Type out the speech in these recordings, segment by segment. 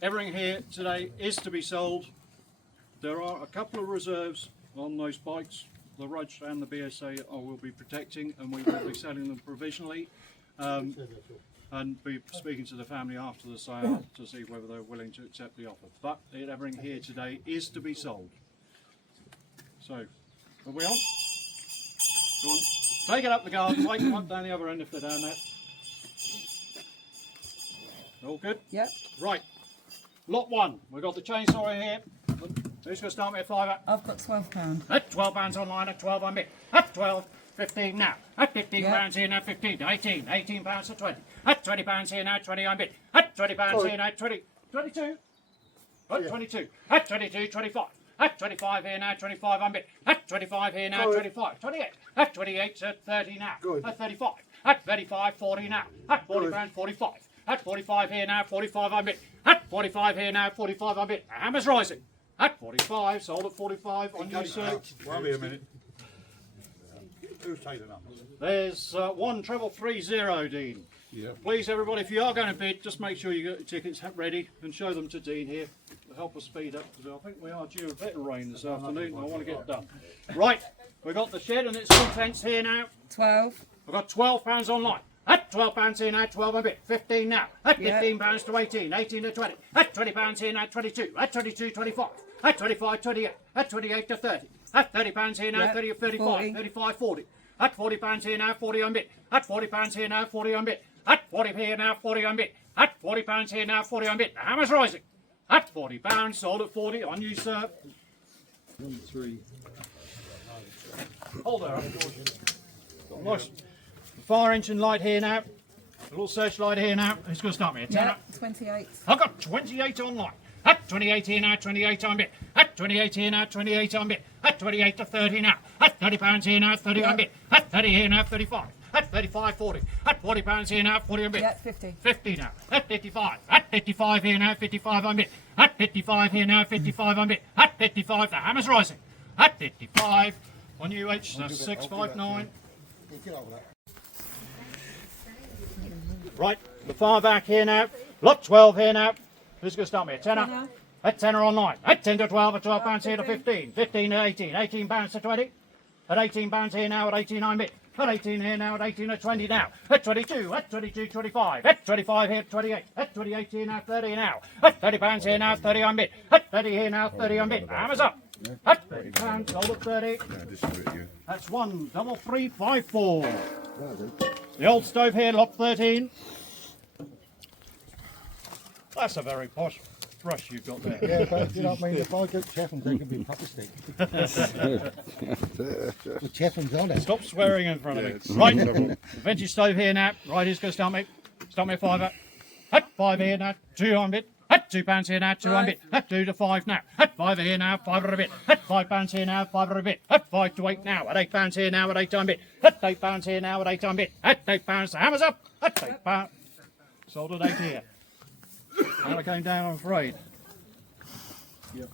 Everything here today is to be sold. There are a couple of reserves on those bikes. The Rudge and the BSA I will be protecting, and we will be selling them provisionally, and be speaking to the family after the sale to see whether they're willing to accept the offer. But everything here today is to be sold. So, are we on? Go on. Take it up the garden, wait them up down the other end if they're down there. All good? Yep. Right. Lot 1. We've got the chainsaw here. Who's going to start me at £5? I've got £12. At £12 online, at 12 on bid. At 12, 15 now. At 15 pounds here now, 15 to 18. 18 pounds to 20. At 20 pounds here now, 20 on bid. At 20 pounds here now, 20. 22. At 22. At 22, 25. At 25 here now, 25 on bid. At 25 here now, 25. 28. At 28 to 30 now. At 35. At 35, 40 now. At 40 pounds, 45. At 45 here now, 45 on bid. At 45 here now, 45 on bid. The hammer's rising. At 45, sold at 45 on you, sir. Wait a minute. Who's taking the numbers? There's 1330, Dean. Yeah. Please, everybody, if you are going to bid, just make sure you get your tickets ready and show them to Dean here to help us speed up, because I think we are due a bit of rain this afternoon and I want to get it done. Right, we've got the shed and its contents here now. 12. I've got £12 online. At £12 here now, 12 a bit. 15 now. At £15 to 18. 18 to 20. At £20 here now, 22. At 22, 25. At 25, 28. At 28 to 30. At £30 here now, 30 to 35. 40. 35, 40. At £40 here now, 40 on bit. At £40 here now, 40 on bit. At 40 here now, 40 on bit. At £40 here now, 40 on bit. The hammer's rising. At £40, sold at 40 on you, sir. 1, 3. Hold there. Got a nice fire engine light here now. A little searchlight here now. Who's going to start me? A tenner? Yep, 28. I've got 28 online. At 28 here now, 28 on bit. At 28 here now, 28 on bit. At 28 to 30 now. At £30 here now, 30 on bit. At 30 here now, 35. At 35, 40. At £40 here now, 40 on bit. Yep, 50. 50 now. At 55. At 55 here now, 55 on bit. At 55 here now, 55 on bit. At 55, the hammer's rising. At 55 on UH, that's 659. Right, the far back here now. Lot 12 here now. Who's going to start me? A tenner? At tenner online. At 10 to 12, at £12 here to 15. 15 to 18. 18 pounds to 20. At 18 pounds here now, at 18 I'm bit. At 18 here now, at 18 to 20 now. At 22, at 22, 25. At 25 here, 28. At 28 here now, 30 now. At 30 pounds here now, 30 on bit. At 30 here now, 30 on bit. Hammer's up. At 30 pounds, sold at 30. That's 13354. The old stove here, lot 13. That's a very posh brush you've got there. Yeah, but you know what I mean? If I get Cheffins, they can be proper stick. The Cheffins on it. Stop swearing in front of me. Right, vintage stove here now. Right, who's going to start me? Start me at £5. At 5 here now, 2 on bit. At £2 here now, 2 on bit. At 2 to 5 now. At 5 here now, 5 a bit. At £5 here now, 5 a bit. At 5 to 8 now. At £8 here now, at 8 on bit. At £8 here now, at 8 on bit. At £8, the hammer's up. At £8. Sold at 8 here. Hammer came down, I'm afraid. Yep.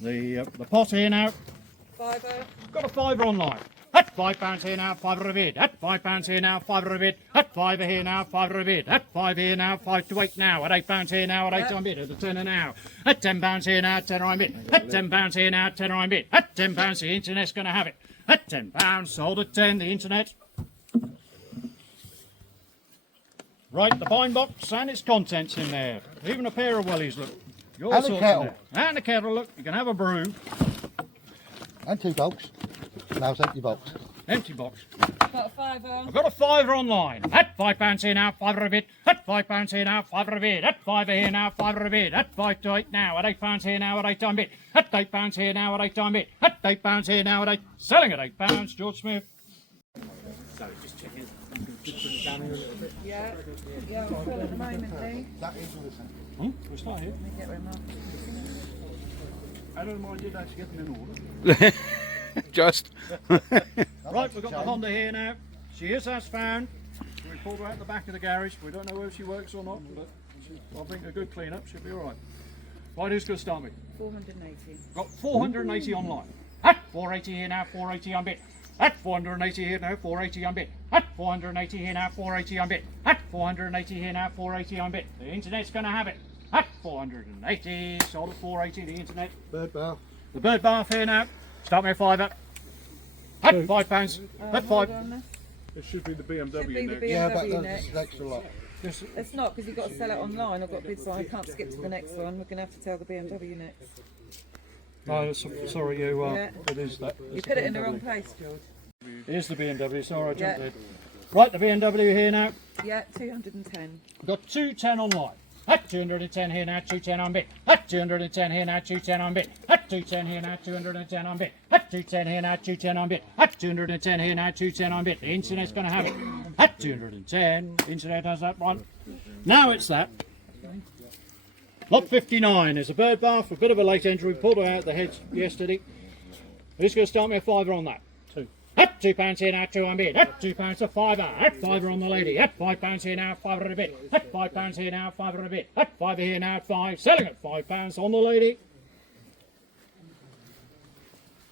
The pot here now. £5. Got a £5 online. At £5 here now, 5 a bid. At £5 here now, 5 a bid. At 5 here now, 5 a bid. At 5 here now, 5 to 8 now. At £8 here now, at 8 on bid. At the tenner now. At £10 here now, 10 on bid. At £10 here now, 10 on bid. At £10, the internet's going to have it. At £10, sold at 10, the internet. Right, the bind box and its contents in there. Even a pair of wellies, look. All And a sorts kettle. in there. And a kettle, look. You can have a brew. And 2 bolts. Now it's empty box. Empty box. Got a £5. I've got a £5 online. At £5 here now, 5 a bit. At £5 here now, 5 a bit. At 5 here now, 5 a bit. At 5 to 8 now. At £8 here now, at 8 on bit. At £8 here now, at 8 on bit. At £8 here now, at 8. Selling at £8. George Smith. Sorry, just checking. Just put it down here a little bit. Yeah. Yeah, I'm full at the moment, Lee. That is what it's We'll start here. Let me get rid of I don't mind did actually get them in order. Just. Right, we've got the Honda here now. She is as found. We pulled her out the back of the garage. We don't know whether she works or not, but I think a good clean up, she'll be alright. Right, who's going to start me? 480. Got 480 online. At 480 here now, 480 on bit. At 480 here now, 480 on bit. At 480 here now, 480 on bit. At 480 here now, 480 on bit. The internet's going to have it. At 480, sold at 480, the internet. Bird bath. The bird bath here now. Start me a fiver. At £5. At Hold 5. on, this. It should be the BMW Should be the next. Yeah, but BMW that's next. next a lot. It's not because you've got to sell it online. I've got bids on. I can't skip to the next one. We're going to have to tell the BMW next. Oh, sorry, you Yeah. it is that. You put it in the wrong place, George. It is the BMW, sorry, I jumped Yeah. in. Right, the BMW here now. Yeah, 210. We've got 210 online. At 210 here now, 210 on bit. At 210 here now, 210 on bit. At 210 here now, 210 on bit. At 210 here now, 210 on bit. At 210 here now, 210 on bit. The internet's going to have it. At 210, internet has that one. Now it's that. Lot 59 is a bird bath, a bit of a late entry. We pulled it out the heads yesterday. Who's going to start me a fiver on that? At £2 here now, 2 on bid. At £2 a fiver. At fiver on the lady. At £5 here now, fiver and a bit. At £5 here now, fiver and a bit. At fiver here now, at 5. Selling at £5 on the lady.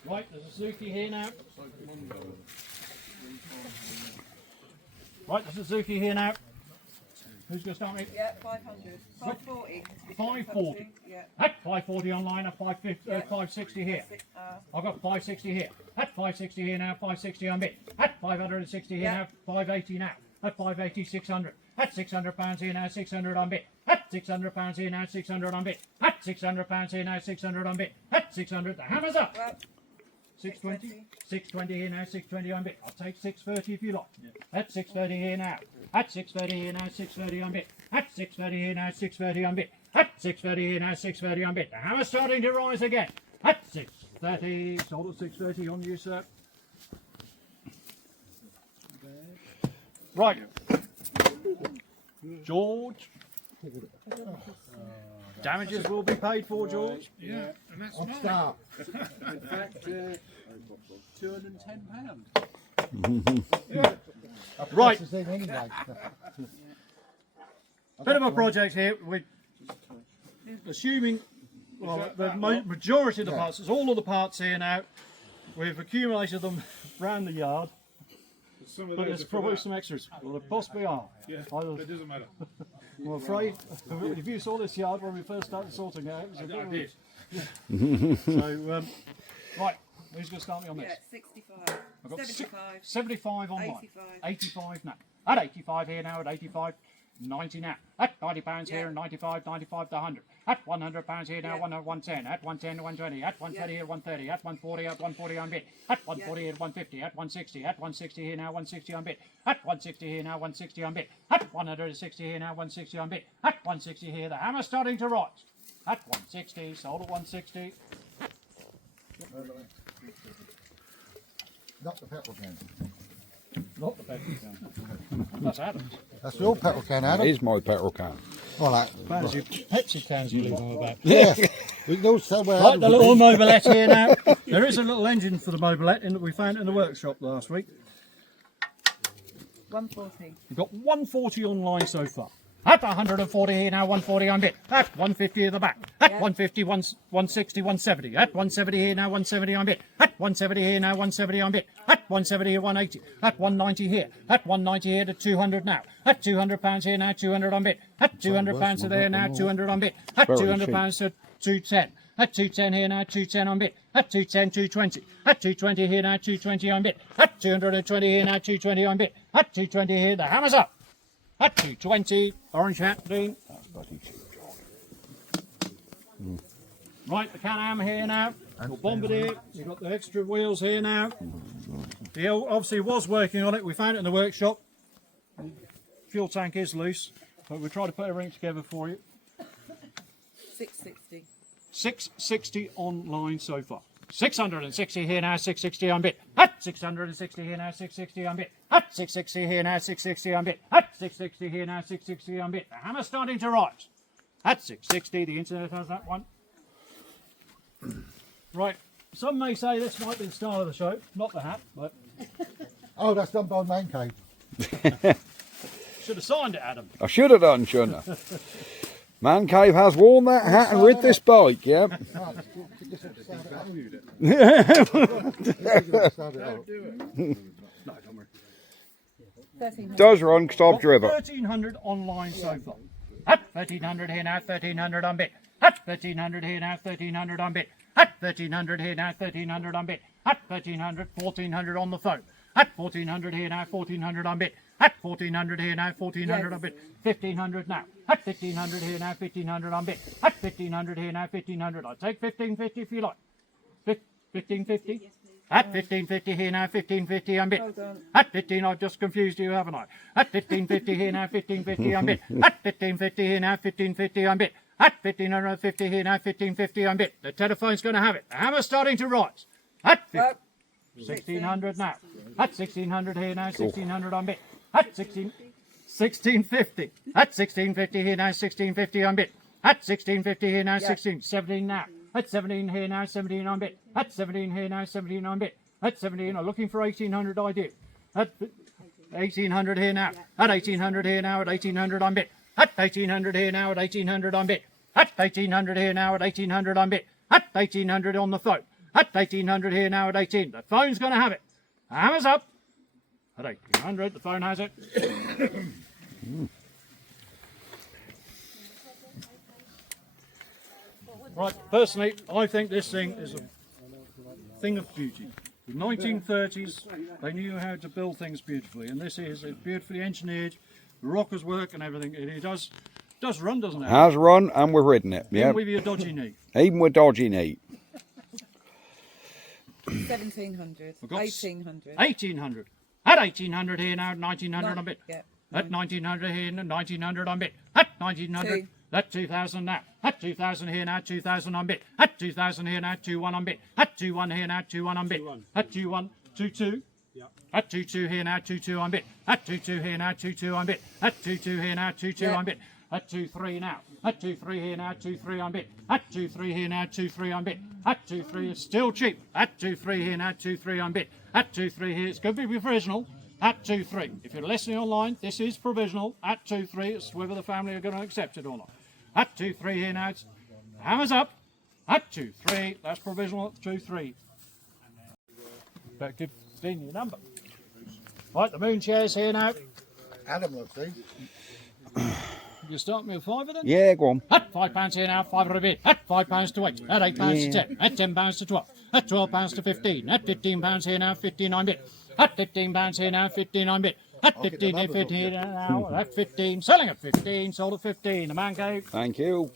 Right, there's a Suzuki here now. Right, there's a Suzuki here now. Who's going to start me? Yeah, 500. 540. 540. Yeah. At 540 online, at 560 here. I've got 560 here. At 560 here now, 560 on bit. At 560 here now, 580 now. At 580, 600. At £600 here now, 600 on bit. At £600 here now, 600 on bit. At £600 here now, 600 on bit. At 600, the hammer's up. Well, 620. 620 here now, 620 on bit. I'll take 630 if you like. At 630 here now. At 630 here now, 630 on bit. At 630 here now, 630 on bit. At 630 here now, 630 on bit. The hammer's starting to rise again. At 630, sold at 630 on you, sir. Right. George. Damages will be paid for, George. Yeah, and that's On fine. start. In fact, £210. Right. This is in anyway. Bit of a project here. We're assuming, well, the majority of the parts, there's all of the parts here now. We've accumulated them around the yard, Some of but those there's are for probably that. some extras. Well, there possibly are. Yeah, I but was- it doesn't matter. I'm afraid, if you saw this yard when we first started sorting it out, it was a I bit did. So, right, who's going to start me on yeah, this? 65. I've got 75. 75 online. 85. 85 now. At 85 here now, at 85, 90 now. At £90 here, Yeah. and 95 to 100. At £100 here now, Yeah. 110. At 110 to 120. At 120 here, 130. At 140, at 140 on bit. At 140 here, 150. At 160. At 160 here now, 160 on bit. At 160 here now, 160 on bit. At 160 here now, 160 on bit. At 160 here, the hammer's starting to rise. At 160, sold at 160. Not the petrol can. Not the petrol can. That's Adam's. That's your petrol can, Adam. It is my petrol can. Well, that. Fancy Pepsi cans you leave on about. Yeah. We know somewhere. Right, the little mobilette here now. There is a little engine for the mobilette in that we found in the workshop last week. 140. We've got 140 online so far. At 140 here now, 140 on bit. At 150 at the back. At 150, 160, 170. At 170 here now, 170 on bit. At 170 here now, 170 on bit. At 170 here, 180. At 190 here. At 190 here to 200 now. At £200 here now, 200 on bit. At £200 to there now, 200 on bit. At Very £200 to 210. At 210 here now, 210 on bit. At 210, 220. At 220 here now, 220 on bit. At 220 here now, 220 on bit. At 220 here, the hammer's up. At 220, orange hat, Dean. Right, the Can-Am here now. Got Bombardier. You've got the extra wheels here now. He obviously was working on it. We found it in the workshop. Fuel tank is loose, but we tried to put everything together for you. 660. 660 online so far. 660 here now, 660 on bit. At 660 here now, 660 on bit. At 660 here now, 660 on bit. At 660 here now, 660 on bit. The hammer's starting to rise. At 660, the internet has that one. Right, some may say this might be the start of the show, not the hat, but Oh, that's done by Man Cave. should have signed it, Adam. I should have done, shouldn't I? Man Cave has worn that hat and rid this bike, yeah. Does run, because I've driven. 1300 online so far. At 1300 here now, 1300 on bit. At 1300 here now, 1300 on bit. At 1300 here now, 1300 on bit. At 1300, 1400 on the phone. At 1400 here now, 1400 on bit. At 1400 here now, 1400 on bit. 1500 now. At 1500 here now, 1500 on bit. At 1500 here now, 1500. I'll take 1550 if you like. 1550. At 1550 here now, 1550 on bit. At 15, I've just confused you, haven't I? At 1550 here now, 1550 on bit. At 1550 here now, 1550 on bit. At 1550 here now, 1550 on bit. The telephone's going to have it. The hammer's starting to rise. At 1600 now. At 1600 here now, 1600 on bit. At 1650. At 1650 here now, 1650 on bit. At 1650 here now, 17 now. At 17 here now, 17 on bit. At 17 here now, 17 on bit. At 17, I'm looking for 1800 idea. At 1800 here now. At 1800 here now, at 1800 on bit. At 1800 here now, at 1800 on bit. At 1800 here now, at 1800 on bit. At 1800 on the phone. At 1800 here now, at 18. The phone's going to have it. The hammer's up. At 1800, the phone has it. Right, personally, I think this thing is a thing of beauty. The 1930s, they knew how to build things beautifully, and this is beautifully engineered. The rockers work and everything. It does run, doesn't it? Has run, and we've ridden it. Yeah. Even with your dodgy knee. Even with dodgy knee. 1700. 1800. 1800. At 1800 here now, 1900 on bit. Yeah. At 1900 here, 1900 on bit. At 1900. At 2000 now. At 2000 here now, 2000 on bit. At 2000 here now, 21 on bit. At 21 here now, 21 on bit. At 21, 22. At 22 here now, 22 on bit. At 22 here now, 22 on bit. At 22 here now, 22 on bit. At 23 now. At 23 here now, 23 on bit. At 23 here now, 23 on bit. At 23 is still cheap. At 23 here now, 23 on bit. At 23 here, it's going to be provisional. At 23. If you're listening online, this is provisional. At 23, it's whether the family are going to accept it or not. At 23 here now, it's hammers up. At 23, that's provisional at 23. Better give Dean your number. Right, the moon chair's here now. Adam, let's see. You start me with £5 then? Yeah, go on. At £5 here now, £5 a bit. At £5 to 8. At £8 to 10. At £10 to 12. At £12 to 15. At £15 here now, 15 on bit. At £15 here now, 15 on bit. At 15 here, 15 here now. At 15. Selling at 15. Sold at 15. The man cave. Thank you.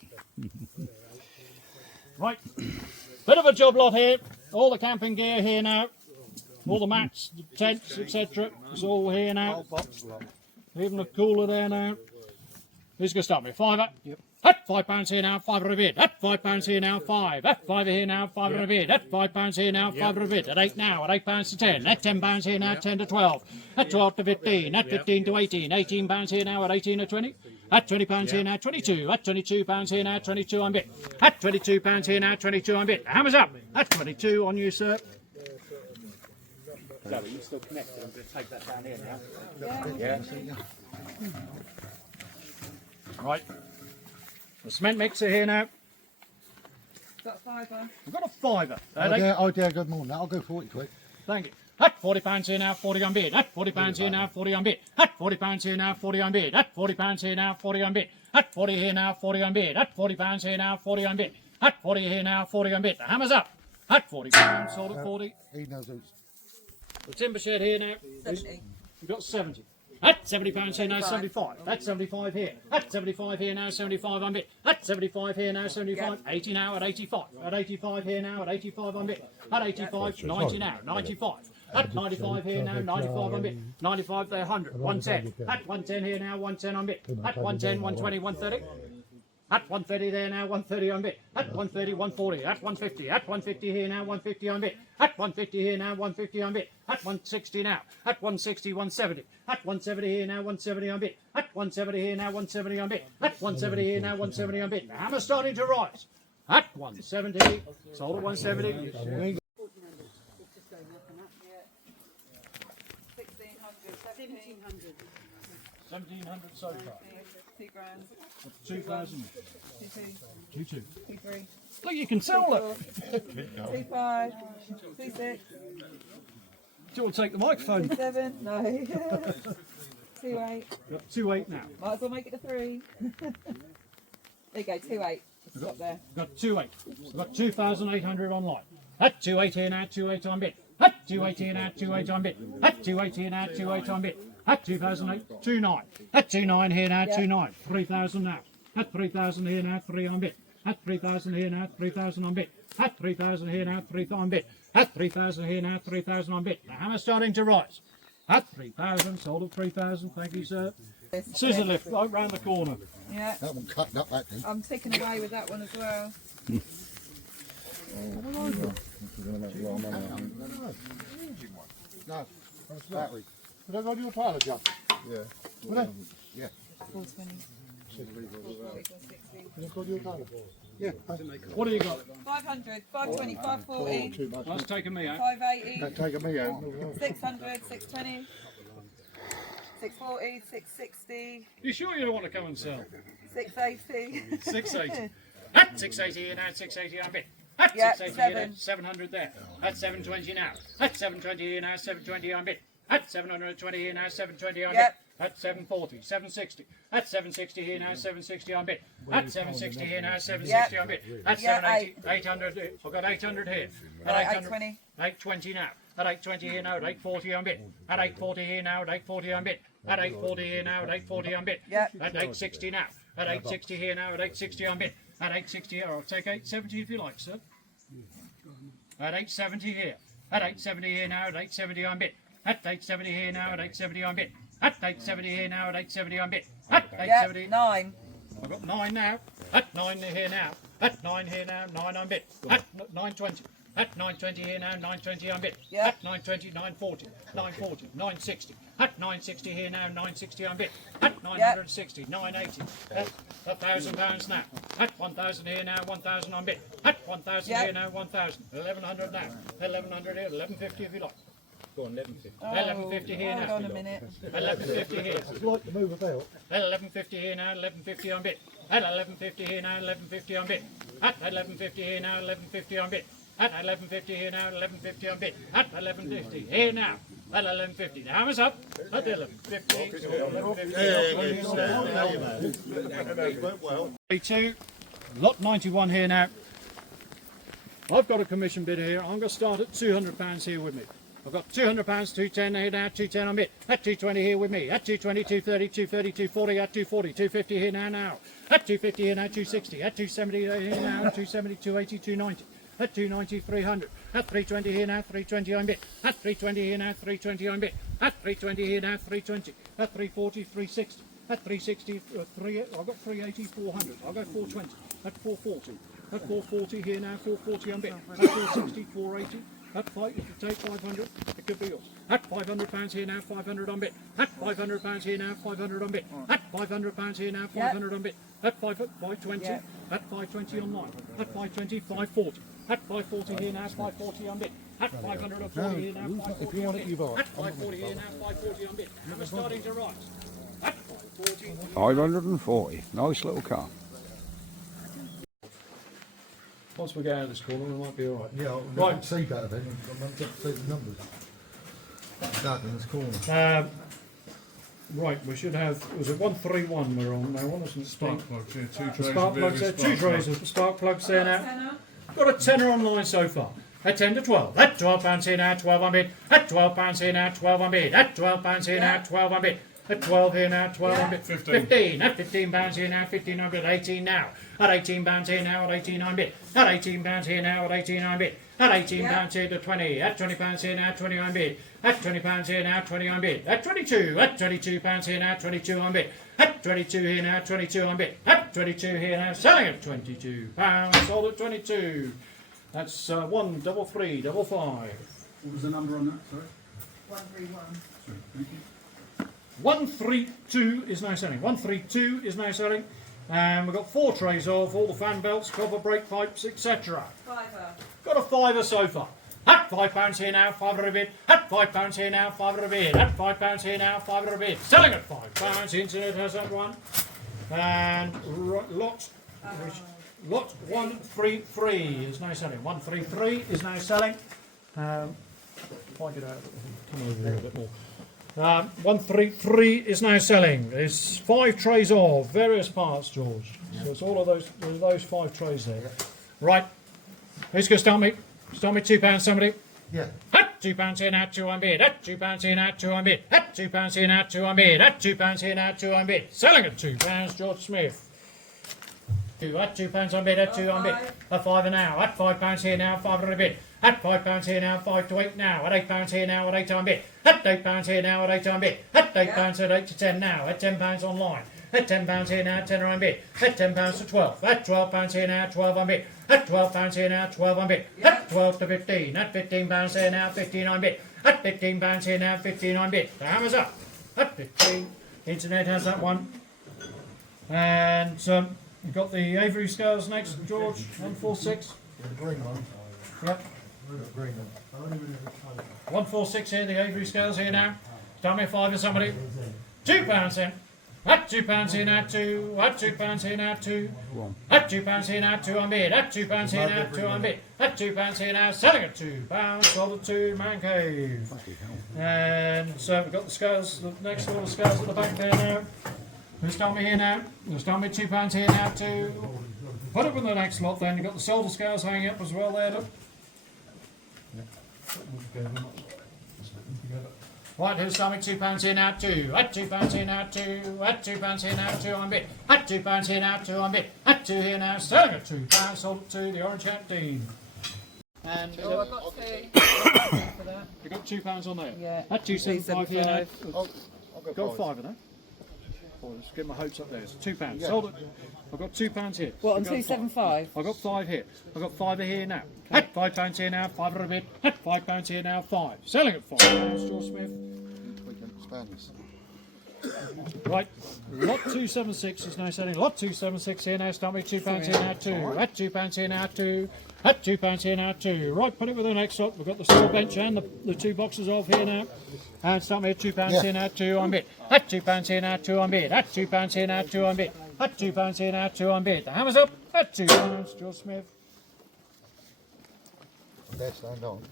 Right. Bit of a job lot here. All the camping gear here now. All the mats, the tents, etc. It's all here now. Even the cooler there now. Who's going to start me? £5. Yep. At £5 here now, £5 a bid. At £5 here now, 5. At £5 here now, £5 a bid. At £5 here now, £5 a bid. At 8 now, at £8 to 10. At £10 here now, 10 to 12. At 12 to 15. At 15 to 18. £18 here now, at 18 to 20. At £20 here now, 22. At £22 here now, 22 on bit. At £22 here now, 22 on bit. Hammers up. At 22 on you, sir. So, are you still connected? I'm going to take that down here now. Yeah. Right. The cement mixer here now. Got a £5. We've got a £5. Oh dear, good morning. I'll go 40 quick. Thank you. At £40 here now, 40 on bid. At £40 here now, 40 on bid. At £40 here now, 40 on bid. At £40 here now, 40 on bid. At 40 here now, 40 on bid. At £40 here now, 40 on bid. At 40 here now, 40 on bid. The hammer's up. At £40, sold at 40. He knows who's. The timber shed here now. 70. We've got 70. At £70 here now, 75. At 75 here. At 75 here now, 75 on bit. At 75 here now, 75. 80 now, at 85. At 85 here now, at 85 on bit. At 85, 90 now, 95. At 95 here now, 95 on bit. 95 there, 100. 110. At 110 here now, 110 on bit. At 110, 120, 130. At 130 there now, 130 on bit. At 130, 140. At 150. At 150 here now, 150 on bit. At 150 here now, 150 on bit. At 160 now. At 160, 170. At 170 here now, 170 on bit. At 170 here now, 170 on bit. At 170 here now, 170 on bit. The hammer's starting to rise. At 170. Sold at 170. 1600. 1700 so far. 2 grand. 2,000. 2 2. 2 2. 2 3. Look, you can sell it. 2 5. 2 6. Do you want to take the microphone? 2 7. No. 2 8. Got 2 8 now. Might as well make it a 3. There you go, 2 8. Stop there. Got 2 8. We've got 2,800 online. At 2 8 here now, 2 8 on bid. At 2 8 here now, 2 8 on bid. At 2 8 here now, 2 8 on bid. At 2,008, 2 9. At 2 9 here now, 2 9. 3,000 now. At 3,000 here now, 3 on bid. At 3,000 here now, 3,000 on bid. At 3,000 here now, 3 on bid. At 3,000 here now, 3,000 on bid. The hammer's starting to rise. At 3,000, sold at 3,000. Thank you, sir. Scissor lift right round the corner. Yeah. That one cut up that thing. I'm taking away with that one as well. No, that's battery. But I've got your tyre job. Yeah. Yeah. 420. You've got your tyre. Yeah. What do you got? 500, 520, 540, Too much. That's taking me out. 580, That's taking me out. 600, 620, 640, 660, You sure you don't want to come and sell? 680. 680. At 680 here now, 680 on bid. At Yeah, 680 here now, 7. 700 there. At 720 now. At 720 here now, 720 on bid. At 720 here now, 720 on Yep. bid. At 740, 760. At 760 here now, 760 on bid. At 760 here now, 760 on bid. At Yeah, 780, 800. I've got 800 here. At Right, 800, 820. 820 now. At 820 here now, at 840 on bid. At 840 here now, at 840 on bid. At 840 here now, at 840 on bid. Yep. At 860 now. At 860 here now, at 860 on bid. At 860 here, I'll take 870 if you like, sir. At 870 here. At 870 here now, at 870 on bid. At 870 here now, at 870 on bid. At 870 here now, at 870 on bid. At Yeah, 870. 9. I've got 9 now. At 9 here now. At 9 here now, 9 on bid. At 920. At 920 here now, 920 on bid. Yeah. At 920, 940. 940, 960. At 960 here now, 960 on bid. At 960, 980. At £1,000 now. At 1,000 here now, 1,000 on bid. At 1,000 Yeah. here now, 1,000. 1,100 now. 1,100 here, 1,150 if you like. Go on, 1150. Oh, 1150 here hold now. on a minute. 1150 here. I'd like to move about. 1150 here now, 1150 on bid. At 1150 here now, 1150 on bid. At 1150 here now, 1150 on bid. At 1150 here now, 1150 on bid. At 1150 here now, at 1150. The hammer's up. At 1150. 32. Lot 91 here now. I've got a commission bid here. I'm going to start at £200 here with me. I've got £200, 210 here now, 210 on bid. At 220 here with me. At 220, 230, 230, 240, at 240, 250 here now. At 250 here now, 260. At 270 here now, 270, 280, 290. At 290, 300. At 320 here now, 320 on bid. At 320 here now, 320 on bid. At 320 here now, 320. At 340, 360. At 360, I've got 380, 400. I'll go 420. At 440. At 440 here now, 440 on bid. At 460, 480. At 5, if you take 500, it could be yours. At £500 here now, 500 on bid. At £500 here now, 500 on bid. At £500 here now, 500 on bid. At 520, Yeah. at 520 online. At 520, 540. At 540 here now, 540 on bid. At 540 here now, 540 if you want on it, bid. you buy it. At 540 here now, 540 on bid. And we're starting to rise. At 540. 540. Nice little car. Once we get out of this corner, we might be all right. Yeah, Right. I can see better then. I might just see the numbers. Dark in this corner. Right, we should have. Was it 131 we're on now? One isn't Spark plugs, yeah, two The trays. spark of plugs there, various 2 trays plugs. of spark plugs there now. Tenner. Got a tenner online so far. At 10 to 12. At £12 here now, 12 on bid. At £12 here now, 12 on bid. At £12 here now, 12 on bid. At 12 here now, 12 on bid. 15. At £15 here now, 15 on bid. 18 now. At £18 here now, at 18 on bid. At £18 here now, at 18 on bid. At £18 here to 20. At £20 here now, 20 on bid. At £20 here now, 20 on bid. At 22. At £22 here now, 22 on bid. At 22 here now, 22 on bid. At 22 here now, selling at £22. Sold at 22. That's 1 3 3 5 5. What was the number on that? Sorry. 131. Sorry, thank you. 132 is now selling. 132 is now selling. And we've got 4 trays of all the fan belts, copper brake pipes, etc. Fiver. Got a fiver so far. At £5 here now, £5 a bid. At £5 here now, £5 a bid. At £5 here now, £5 a bid. Selling at £5. Internet has that one. And lot 133 is now selling. 133 is now selling. Point it out. Come over here a bit more. 133 is now selling. There's 5 trays of various parts, George. So it's all of those 5 trays there. Right. Who's going to start me? Start me £2, somebody. Yeah. At £2 here now, 2 on bid. At £2 here now, 2 on bid. At £2 here now, 2 on bid. At £2 here now, 2 on bid. Selling at £2, George Smith. At £2 on bid, at 2 on bid. At 5 now. At £5 here now, 5 on a bid. At £5 here now, 5 to 8 now. At £8 here now, at 8 on bid. At £8 here now, at 8 on bid. At £8 at 8 to 10 now. At £10 online. At £10 here now, 10 on bid. At £10 to 12. At £12 here now, 12 on bid. At £12 here now, 12 on bid. At 12 to 15. At £15 here now, 15 on bid. At £15 here now, 15 on bid. The hammer's up. At 15. Internet has that one. And we've got the Avery scales next, George. 146. The green one. Yep. The green one. 146 here, the Avery scales here now. Start me a 5 or somebody. £2 then. At £2 here now, 2. At £2 here now, 2. At £2 here now, 2 on bid. At £2 here now, 2 on bid. At £2 here now, selling at £2. Sold at 2, Man Cave. And so we've got the scales, the next all the scales at the back there now. We'll start me here now. We'll start me £2 here now, 2. Put it in the next lot then. You've got the solder scales hanging up as well there, look. Right, who's selling £2 here now, 2. At £2 here now, 2. At £2 here now, 2 on bid. At £2 here now, 2 on bid. At 2 here now, selling at £2. Sold at 2, the Orange Hat Dean. And Oh, I've got 2. for that. you got £2 on there. Yeah. At 275 here now. 275. I'll go Got 5 of them. Oh, let's get my hopes up there. It's £2. Sold it. I've got £2 here. What, on I've got 275? I've got 5 here. I've got 5 here now. At £5 here now, 5 a bit. At £5 here now, 5. Selling at £5. George Smith. Right, lot 276 is now selling. Lot 276 here now. Start me £2 here now, 2. At £2 here now, 2. At £2 here now, 2. Right, put it with the next lot. We've got the store bench and the 2 boxes of here now. And start me at £2 here now, 2 on bid. At £2 here now, 2 on bid. At £2 here now, 2 on bid. At £2 here now, 2 on bid. The hammer's up at £2. George Smith. Best, hang on.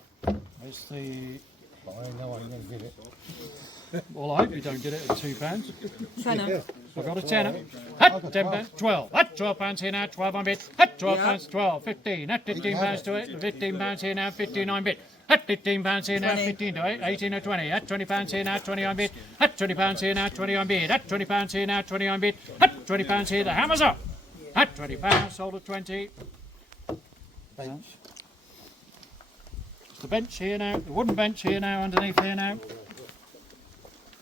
There's the. But I know I'm going to get it. Well, I hope you don't get it at £2. Tenner. I've got a tenner. At £10, 12. At £12 here now, 12 on bid. At £12, 12, 15. At £15 to it, £15 here now, 15 on bid. At £15 here now, 15 to it, 18 or 20. At £20 here now, 20 on bid. At £20 here now, 20 on bid. At £20 here now, 20 on bid. At £20 here, the hammer's up. At £20, sold at 20. Bench. The bench here now, the wooden bench here now, underneath here now.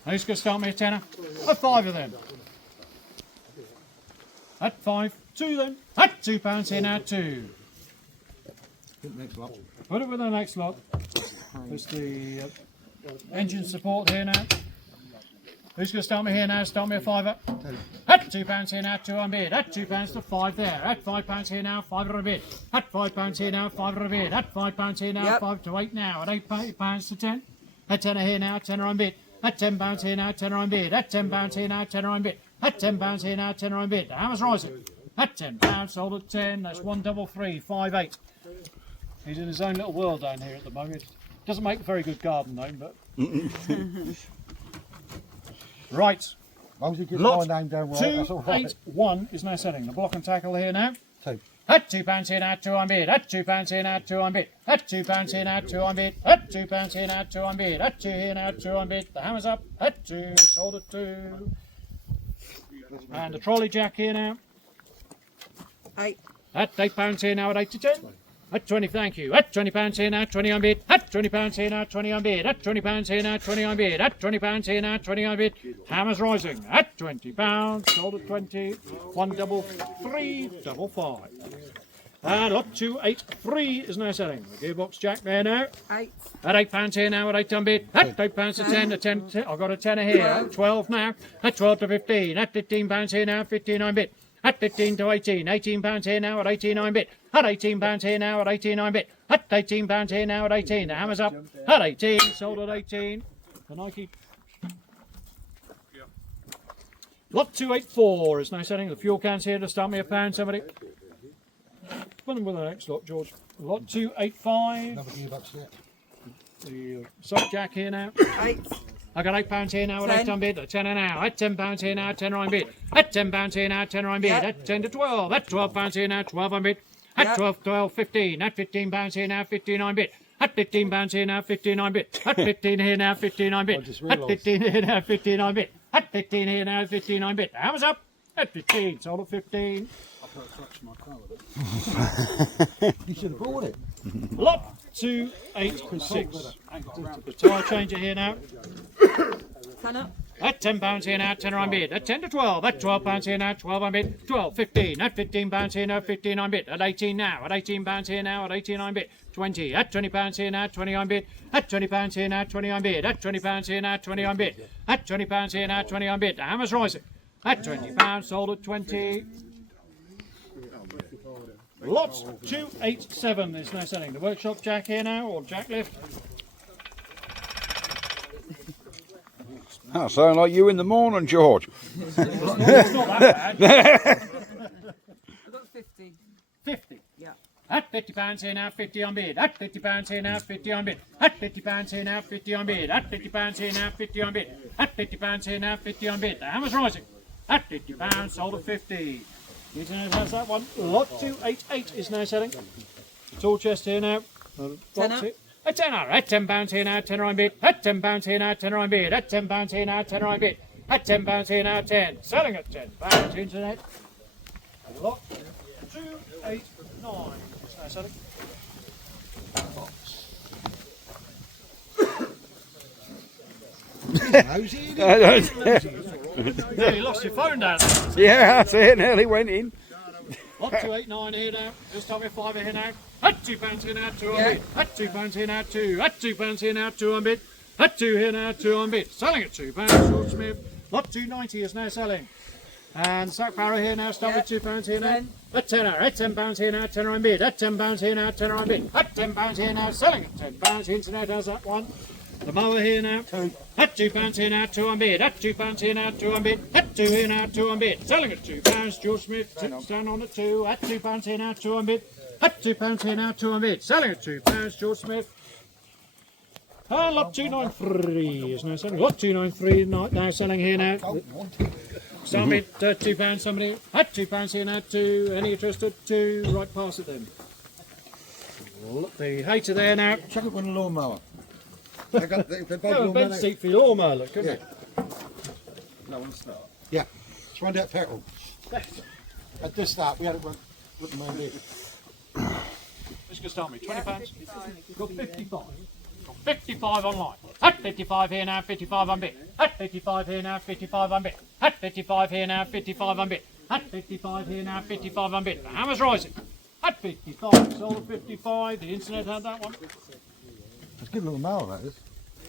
Who's going to start me a tenner? At 5 of them. At 5, 2 then. At £2 here now, 2. Next lot. Put it with the next lot. There's the engine support here now. Who's going to start me here now? Start me a 5 up. At £2 here now, 2 on bid. At £2 to 5 there. At £5 here now, 5 on a bid. At £5 here now, 5 on a bid. At £5 here now, 5 to 8 now. At £8 to 10. At 10 here now, 10 on bid. At £10 here now, 10 on bid. At £10 here now, 10 on bid. At £10 here now, 10 on bid. The hammer's rising. At £10, sold at 10. That's 133, 58. He's in his own little world down here at the moment. Doesn't make a very good garden though, but. Right. As long as you get Lot my name down right, that's all right. 281 is now selling. The block and tackle here now. 2. At £2 here now, 2 on bid. At £2 here now, 2 on bid. At £2 here now, 2 on bid. At £2 here now, 2 on bid. At 2 here now, 2 on bid. The hammer's up. At 2, sold at 2. And the trolley jack here now. 8. At £8 here now, at 8 to 10. At 20, thank you. At £20 here now, 20 on bid. At £20 here now, 20 on bid. At £20 here now, 20 on bid. At £20 here now, 20 on bid. Hammer's rising. At £20, sold at 20. 133, 55. And lot 283 is now selling. The gearbox jack there now. 8. At £8 here now, at 8 on bid. At £8 to 10, at 10, I've got a tenner here. At 12 now. At 12 to 15. At £15 here now, 15 on bid. At 15 to 18, £18 here now at 18 on bid. At £18 here now at 18 on bid. At £18 here now at 18. The hammer's up. At 18, sold at 18. The Nike. Lot 284 is now selling. The fuel cans here to start me a pound, somebody. Put them with the next lot, George. Lot 285. Another gearbox there. The sock jack here now. 8. I got £8 here now at 10. 8 on bid. At 10 an hour. At £10 here now at 10 on bid. At £10 here now at 10 on bid. Yep. At 10 to 12. At £12 here now 12 on bid. At Yep. 12, 15. At £15 here now 15 on bid. At £15 here now 15 on bid. At 15 here now 15 on bid. At 15 here now 15 on bid. At 15 here now 15 on bid. Hammers up. At 15. Sold at 15. I put a clutch in my car with it. You should have bought it. Lot 286. The tyre changer here now. 10 up. At £10 here now, 10 on bid. At 10 to 12. At £12 here now, 12 on bid. 12, 15. At £15 here now, 15 on bid. At 18 now. At £18 here now, at 18 on bid. 20. At £20 here now, 20 on bid. At £20 here now, 20 on bid. At £20 here now, 20 on bid. At £20 here now, 20 on bid. The hammer's rising. At £20, sold at 20. Lot 287 is now selling. The workshop jack here now, or jack lift. That sounds like you in the morning, George. It's not that bad. I've got 50. 50. Yeah. At £50 here now, 50 on bid. At £50 here now, 50 on bid. At £50 here now, 50 on bid. At £50 here now, 50 on bid. At £50 here now, 50 on bid. The hammer's rising. At £50, sold at 50. Need to know how's that one. Lot 288 is now selling. Tool chest here now. Tenner. A tenner. At £10 here now, tenner on bid. At £10 here now, tenner on bid. At £10 here now, tenner on bid. At £10 here now, 10. Selling at £10. Internet. Lot 289 is now selling. Yeah, you lost your phone down there. Yeah, that's it. Nearly went in. Lot 289 here now. Just tell me £5 here now. At £2 here now, 2 on bid. At £2 here now, 2. At £2 here now, 2 on bid. At 2 here now, 2 on bid. Selling at £2. George Smith. Lot 290 is now selling. And sack barrow here now, start with £2 here now. 10. At tenner. At £10 here now, tenner on bid. At £10 here now, tenner on bid. At £10 here now, selling at £10. Internet has that one. The mower here now. At £2 here now, 2 on bid. At £2 here now, 2 on bid. At 2 here now, 2 on bid. Selling at £2. George Smith, stand on at 2. At £2 here now, 2 on bid. At £2 here now, 2 on bid. Selling at £2. George Smith. And lot 293 is now selling. Lot 293 now selling here now. Some at £2, somebody. At £2 here now, 2. Any interested? 2. Right past it then. Look, the hater there now. Chuck it on a lawnmower. They got the Oh, a lawnmower. bench seat for your lawnmower, look, couldn't Yeah. it? No one start. Yeah. It's run out petrol. At this start, we had it with the main vehicle. Let's go start me. £20. Got 55. Got 55 online. At 55 here now, 55 on bid. At 55 here now, 55 on bid. At 55 here now, 55 on bid. At 55 here now, 55 on bid. The hammer's rising. At 55, sold at 55. The internet had that one. It's a good little mower, that is.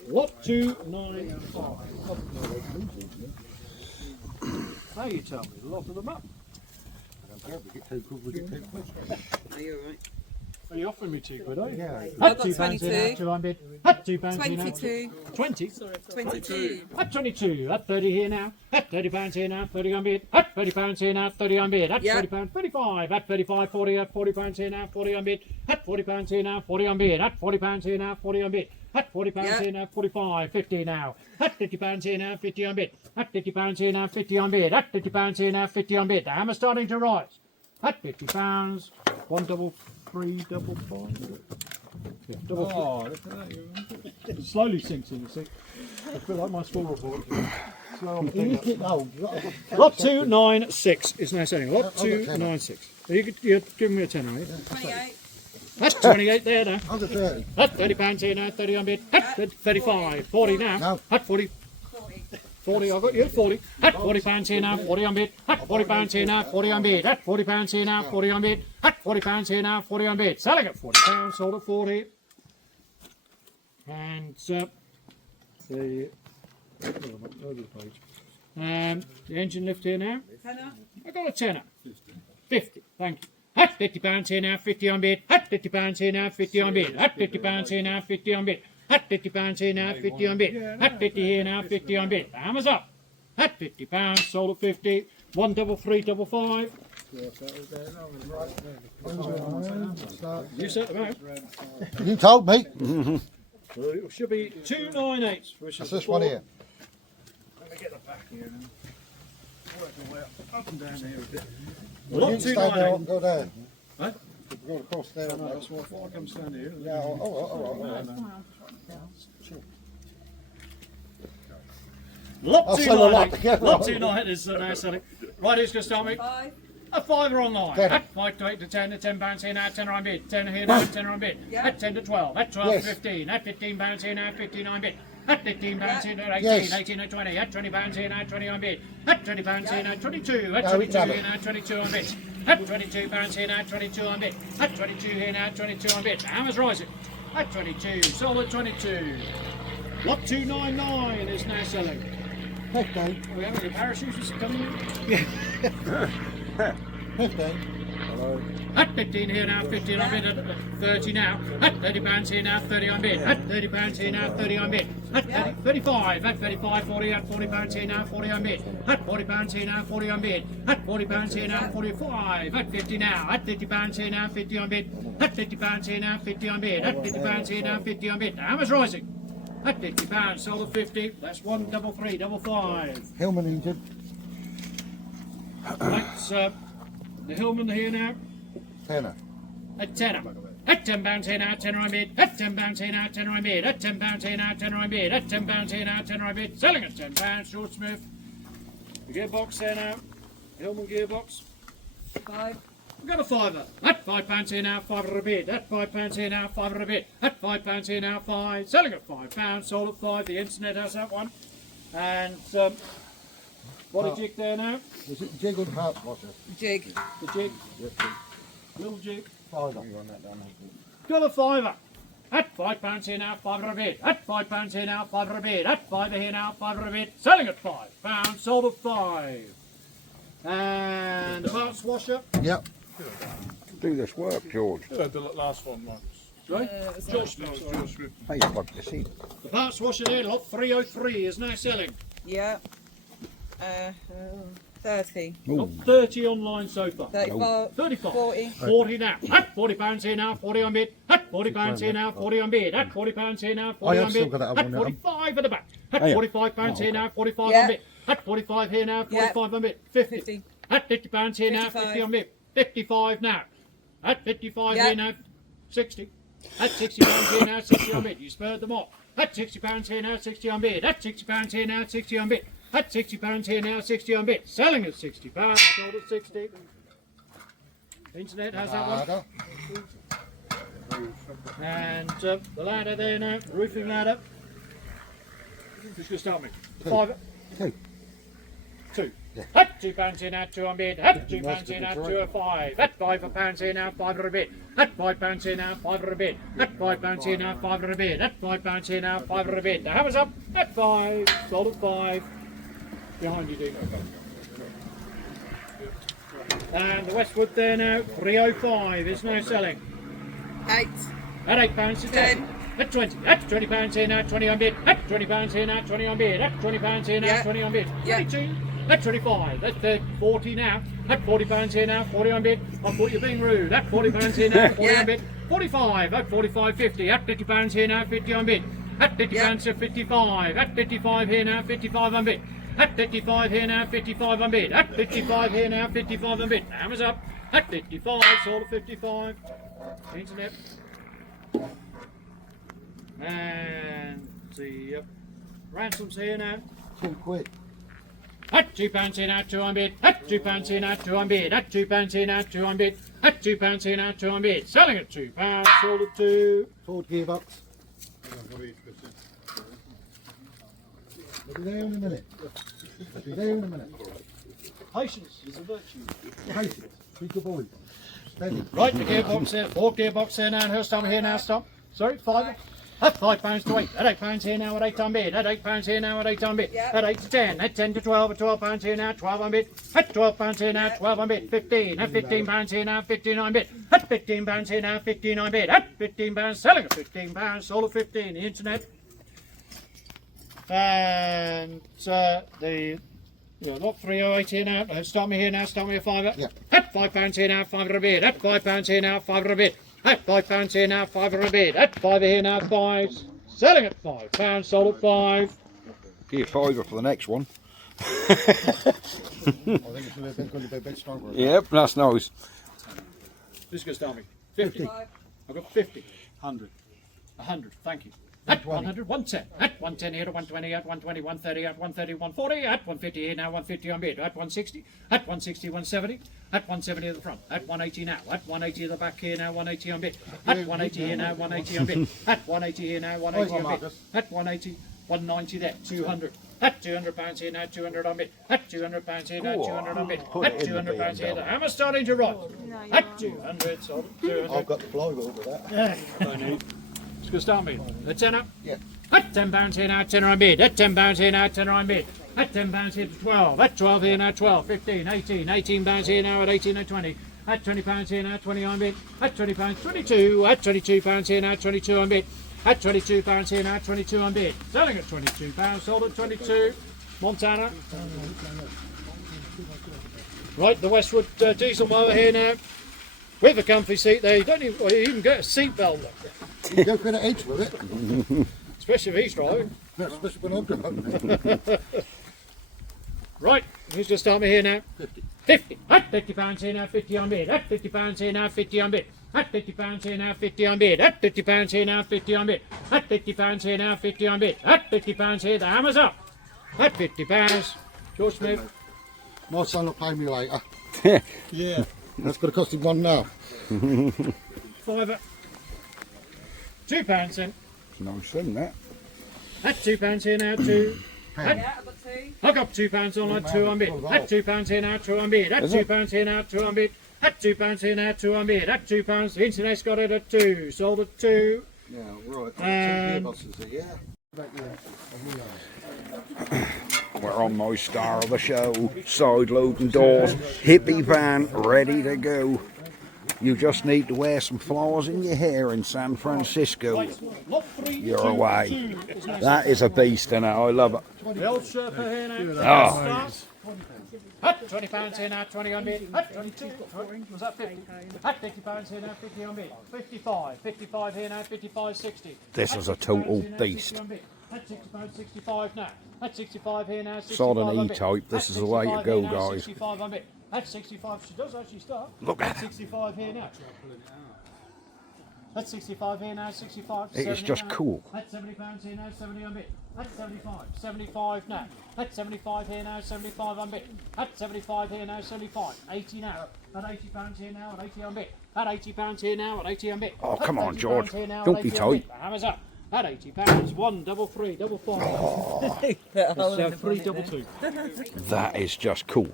Lot 295. Now you tell me, a lot of them up. We get too quick, we get too quick. Are you alright? Are you offering me £2, are you? Yeah. At I've got £2 here 22. now, 2 on bid. At £2 here now. 22. 20. 22. At 22, at 30 here now, at £30 here now, 30 on bid, at £30 here now, 30 on bid, at Yeah. £30, 35, at 35, 40, at £40 here now, 40 on bid, at £40 here now, 40 on bid, at £40 here now, 40 on bid, at £40 Yeah. here now, 45, 50 now, at £50 here now, 50 on bid, at £50 here now, 50 on bid, at £50 here now, 50 on bid. The hammer's starting to rise. At £50, 13355. Yeah, double Oh, look at that. it slowly sinks in, you see. I feel like my school report. Slow on the thing up. Lot 296 is now selling. Lot 296. You're giving me a tenner, are you? 28. That's 28 there now. Under 30. At £30 here now, 30 on bid. At 35, 40 now. No. At 40. 40, I've got you at 40. At £40 here now, 40 on bid. At £40 here now, 40 on bid. At £40 here now, 40 on bid. At £40 here now, 40 on bid. Selling at £40, sold at 40. And the engine lift here now. Tenner. I got a tenner. 50, thank you. At £50 here now, 50 on bid. At £50 here now, 50 on bid. At £50 here now, 50 on bid. At £50 here now, 50 on bid. At 50 here now, 50 on bid. The hammer's up. at £50, sold at 50, 13355. You set them out. You told me. So it should be 298. Which That's is this one here. Let me get the back here now. Work my way up and down here a bit. You Lot can stay there 298. and go there. Huh? Go across there. No, that's why I thought I'd come stand here. Yeah, all right. Lot I'll sell a lot 298. together. Lot 298 is now selling. Right, who's going to start me? 5. A fiver online. Ten. At 5 to 8 to 10, at 10 pounds here now, 10 on bid. 10 here now, 10 on bid. Yeah. At 10 to 12, at 12 Yes. to 15, at 15 pounds here now, 15 on bid. At 15 pounds here now, 18, Yes. 18 to 20, at 20 pounds here now, 20 on bid. At 20 pounds here now, 22, at No, 22 no. here now, 22 on bid. At 22 pounds here now, 22 on bid. At 22 here now, 22 on bid. The hammer's rising. At 22, sold at 22. Lot 299 is now selling. 15. Are we having any parachutes coming in? 15. At 15 here now, 15 on bid, at 30 now, at 30 pounds here now, 30 on bid, at 30 pounds here now, 30 on bid, at 30, 35, at 35, 40, at 40 pounds here now, 40 on bid, at 40 pounds here now, 40 on bid, at 40 pounds here now, 45, at 50 now, at 50 pounds here now, 50 on bid, at 50 pounds here now, 50 on bid, at 50 pounds here now, 50 on bid. The hammer's rising. At 50 pounds, sold at 50, that's 13355. Hillman engine. That's the Hillman here now. Tenner. At 10. At 10 pounds here now, 10 on bid. At 10 pounds here now, 10 on bid. At 10 pounds here now, 10 on bid. At 10 pounds here now, 10 on bid. Selling at 10 pounds, Short Smith. The gearbox there now. Hillman gearbox. 5. We've got a fiver. At 5 pounds here now, 5 a bid. At 5 pounds here now, 5 a bid. At 5 pounds here now, 5. Selling at 5 pounds, sold at 5. The internet has that one. And what a jig there now. Is it jig or parts washer? Jig. The jig. Little jig. Fiver. Got a fiver. At 5 pounds here now, 5 a bid. At 5 pounds here now, 5 a bid. At 5 here now, 5 a bid. Selling at 5 pounds, sold at 5. And the parts washer. Yep. Do this work, George. Yeah, the last one once. Sorry? George Smith. How you plug this in? The parts washer there, lot 303 is now selling. Yeah. 30. Got 30 online so far. 35. 35. 40. 40 now. At 40 pounds here now, 40 on bid. At 40 pounds here now, 40 on bid. At 40 pounds here now, 40 have on still bid. got that At one now. 45 at the back. At yeah. 45 pounds here now, 45 Yeah. on bid. At 45 here now, 45 on bid. 50. 50. At 50 pounds here now, 55. 50 on bid. 55 now. At 55 Yeah. here now, 60. At 60 pounds here now, 60 on bid. You spurred them off. At 60 pounds here now, 60 on bid. At 60 pounds here now, 60 on bid. At 60 pounds here now, 60 on bid. Selling at 60 pounds, sold at 60. Internet has that one. Harder. And the ladder there now, roofing ladder. Who's going to start me? Five. Two. 2. At £2 here now, 2 on bid. At £2 here now, 2 at 5. At £5 here now, 5 a bid. At £5 here now, 5 a bid. At £5 here now, 5 a bid. At £5 here now, 5 a bid. The hammer's up at 5. Sold at 5. Behind you, Dean. And the Westwood there now, 305 is now selling. 8. At £8 to 10. At 20. At £20 here now, 20 on bid. At £20 here now, 20 on bid. At £20 here now, Yeah. 20 on bid. Yeah. 22. At 25. That's 40 now. At £40 here now, 40 on bid. I thought you were being rude. At £40 here now, 40 Yeah. on bid. 45. At 45, 50. At £50 here now, 50 on bid. At £50 to 55. At 55 here now, 55 on bid. At 55 here now, 55 on bid. At 55 here now, 55 on bid. Hammer's up. At 55, sold at 55. Internet. And the Ransom's here now. Too quick. At £2 here now, 2 on bid. At £2 here now, 2 on bid. At £2 here now, 2 on bid. At £2 here now, 2 on bid. Selling at £2, sold at 2. Ford gearbox. We'll be there in a minute. We'll be there in a minute. Patience is a virtue. Patience. Be good boys. Steady. Right, the gearbox there, 4 gearbox there now, and her stop here now, stop. Sorry, 5. At £5 to 8. At £8 here now, at 8 on bid. At £8 here now, at 8 on bid. Yeah. At 8 to 10. At 10 to 12. At £12 here now, 12 on bid. At £12 here now, 12 on bid. 15. At £15 here now, 15 on bid. At £15 here now, 15 on bid. At £15, selling at £15, sold at 15. The internet. And the Yeah, not 3080 here now. Start me here now. Start me a fiver. Yeah. At £5 here now. 500 a bid. At £5 here now. 500 a bid. At £5 here now. 500 a bid. At £5 here now. 5. Selling at £5. Sold at 5. Give you $5 for the next one. I think it's going to be a bit stronger. Yep, that's nice. This is going to start me. 50. I've got 50. 100. 100. Thank you. At 100, 110. At 110 here to 120. At 120, 130. At 130, 140. At 150 here now. 150 on bid. At 160. At 160, 170. At 170 at the front. At 180 now. At 180 at the back here now. 180 on bid. At 180 here now. 180 on bid. At 180 here now. 180 on bid. At 180, 190 there. 200. At £200 here now, 200 on bid. At £200 here now, 200 on bid. At £200 here, the hammer's starting to rot. At 200, sold at 200. I've got the flywheel with that. Yeah, it's going to start me. A tenner. Yeah. At £10 here now, tenner on bid. At £10 here now, tenner on bid. At £10 here to 12. At 12 here now, 12, 15, 18. £18 here now at 18 and 20. At £20 here now, 20 on bid. At £20, 22. At £22 here now, 22 on bid. At £22 here now, 22 on bid. Selling at £22, sold at 22. Montana. Right, the Westwood diesel mower here now. With a comfy seat there. You don't even get a seat belt. You go for an edge with it. Especially if he's driving. That's especially when I'm driving. Right, who's going to start me here now? 50. 50. At £50 here now, 50 on bid. At £50 here now, 50 on bid. At £50 here now, 50 on bid. At £50 here now, 50 on bid. At £50 here now, 50 on bid. At £50 here, the hammer's up. At £50, George Smith. My son will pay me later. Yeah. That's going to cost him one now. Fiver. £2 then. It's nice thing, that. At £2 here now, 2. Yeah, I've got 2. I've got £2 on, 2 on bid. At £2 here now, 2 on bid. At £2 here now, 2 on bid. At £2 here now, 2 on bid. At £2, the internet's got it at 2. Sold at 2. Yeah, right. Gearboxes here, yeah. We're on my star of the show. Side loading doors. Hippie van ready to go. You just need to wear some flowers in your hair in San Francisco. Lot 3, You're 2, away. 2. That is a beast, and I love it. The old Sherpa here now. Oh. At £20 here now, 20 on bid. At 22, was that 50? At £50 here now, 50 on bid. 55, 55 here now, 55, 60. This is a total beast. At £60, 65 now. At 65 here now, 65 Sod an on bid. E-type, this At is the way to 65 go, here now, guys. 65 on bid. At 65, she does actually start. Look at At 65 here now. At 65 here now, 65. It is 70 just now. cool. At £70 here now, 70 on bid. At 75, 75 now. At 75 here now, 75 on bid. At 75 here now, 75. 80 now. At £80 here now, at 80 on bid. At £80 here now, at 80 on bid. Oh, At come on, £80 George. here now, Don't at be 80 on bid. tight. The hammer's up. At £80, 1, double 3, double 5. It's 3, double 2. That is just cool.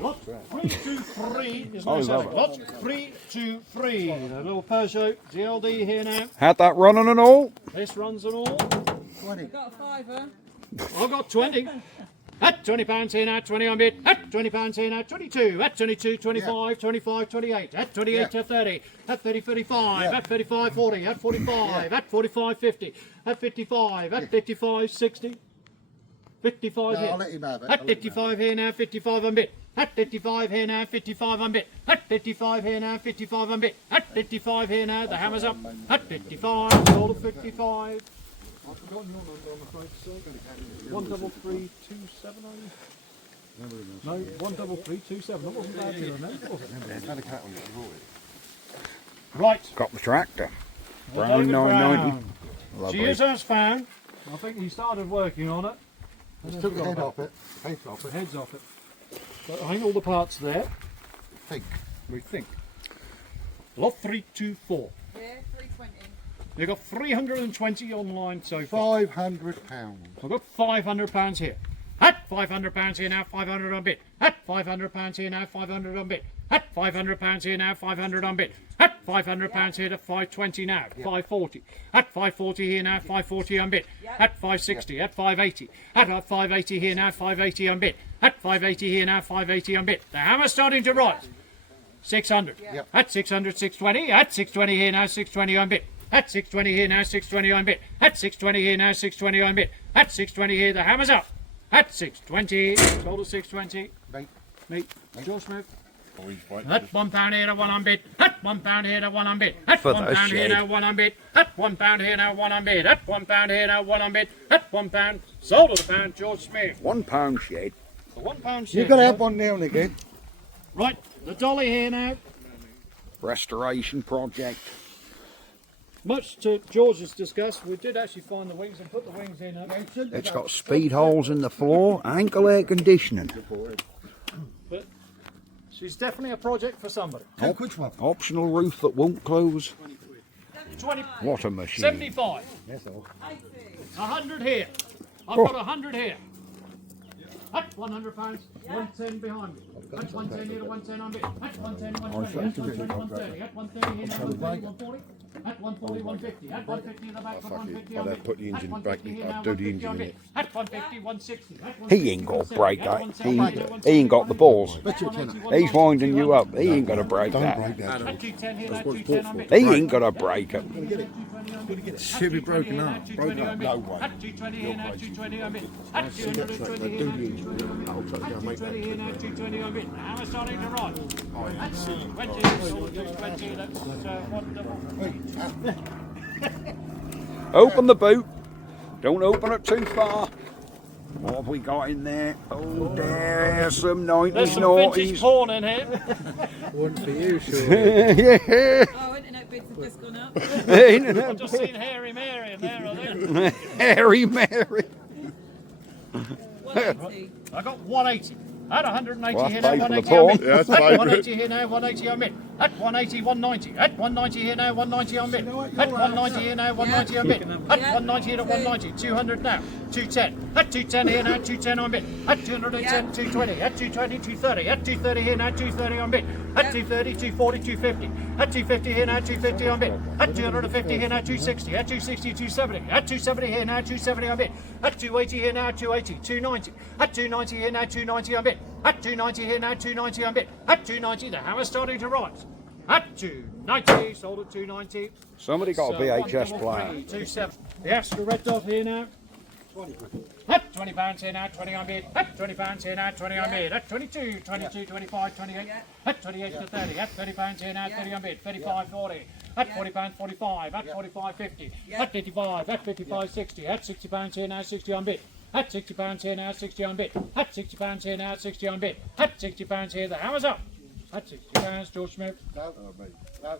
Lot 323 is I my love selling. it. Lot 323. The little Peugeot GLD here now. Had that running and all? This runs and all. I've got a fiver. I've got 20. At £20 here now, 20 on bid. At £20 here now, 22. At 22, 25, 25, 28. At 28 to 30. At 30, 35. At 35, 40. At 45. At 45, 50. At 55. At 55, 60. 55 No, here. I'll let him have it. At 55 here now, 55 on bid. At 55 here now, 55 on bid. At 55 here now, 55 on bid. At 55 here now, the hammer's up. At 55, sold at 55. I've forgotten your number, I'm afraid to say. 13327, are you? No, 13327. That wasn't bad to remember, was it? Right. Got the tractor. Brown David 990. She Lovely. is as found. I think he started working on it. And Took then the head off it. Head off it. heads off it. But I think all the parts there. Think. We think. Lot 324. Yeah, 320. You've got 320 online so far. £500. I've got £500 here. At £500 here now, 500 on bid. At £500 here now, 500 on bid. At £500 here now, 500 on bid. At £500 here to 520 now, 540. At 540 here now, 540 on bid. At 560, at 580. At 580 here now, 580 on bid. At 580 here now, 580 on bid. The hammer's starting to rise. 600. At 600, 620. At 620 here now, 620 on bid. At 620 here now, 620 on bid. At 620 here now, 620 on bid. At 620 here, the hammer's up. At 620. Sold at 620. Mate. Mate. George Smith. At £1 here, one on bid. At £1 here, one on bid. At For the £1 here, shed. now one on bid. At £1 here, now one on bid. At £1 here, now one on bid. At £1. Sold at a pound, George Smith. £1 shed. The £1 shed. You've got to have one now and again. Right, the Dolly here now. Restoration project. Much to George's disgust, we did actually find the wings and put the wings in. It's got speed holes in the floor, ankle air conditioning. But she's definitely a project for somebody. Which one? Optional roof that won't close. 20, What a machine. 75. That's all. 100 here. I've Oh. got 100 here. At £100, 110 behind me. At 110 here, 110 on me. At 110, 120. At 120, 130. At 130 here, now 130, 140. At 140, 150. At 150 in the back, 150 on me. I'd put the engine At back. 150 here, now I'd do the 150 on engine me. in it. At 150, 160. He ain't got to break that. He ain't got the balls. He's winding you up. He ain't got to break Don't that. break that. At 210 here, now 210 on me. He ain't got to break it. Should be broken up. Broken up. No way. At 220 here, now 220 on me. At 220 here, now 220 on me. At 220 here, now 220 on me. Now we're starting to rise. At 220, sold at 220. That's wonderful. Open the boot. Don't open it too far. What have we got in there? Oh, there's some 90s There's some vintage noughties. porn in here. One for you, sure. Yeah. Oh, internet bids have just gone up. I've just seen Harry Mary in there, I think. Harry Mary. 180. I got 180. At 180 Well, here that's now, paid for the 180 on me. porn. Yeah, that's At paid. 180 here now, 180 on me. At 180, 190. At 190 here now, 190 on me. At 190 here now, 190 on me. At 190 here to 190, 200 now, 210. At 210 here now, 210 on me. At 210, 220. At 220, 230. At 230 here now, 230 on me. At 230, 240, 250. At 250 here now, 250 on me. At 250 here now, 260. At 260, 270. At 270 here now, 270 on me. At 280 here now, 280, 290. At 290 here now, 290 on me. At 290 here now, 290 on bid. At 290, the hammer's starting to rise. At 290, sold at 290. Somebody got a VHS player. 27. The Astra Red Dot here now. At £20 here now, 20 on bid. At £20 here now, 20 on bid. At 22, 22, 25, 28. At 28 to 30. At £30 here now, 30 on bid. 35, 40. At £40, 45. At 45, 50. At 55. At 55, 60. At £60 here now, 60 on bid. At £60 here now, 60 on bid. At £60 here now, 60 on bid. At £60 here, the hammer's up. At £60, George Smith. No,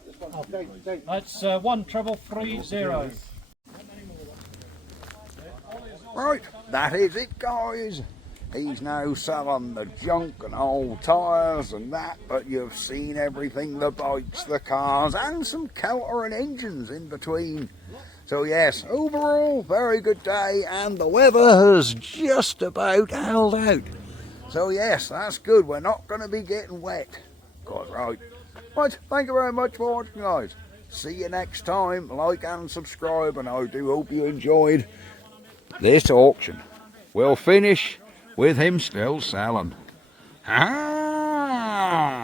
this one's Dave. That's 13330. Right, that is it, guys. He's now selling the junk and old tyres and that, but you've seen everything, the bikes, the cars, and some counter and engines in between. So yes, overall, very good day, and the weather has just about held out. So yes, that's good. We're not going to be getting wet. Quite right. Right, thank you very much for watching, guys. See you next time. Like and subscribe, and I do hope you enjoyed this auction. We'll finish with him still selling. Ah!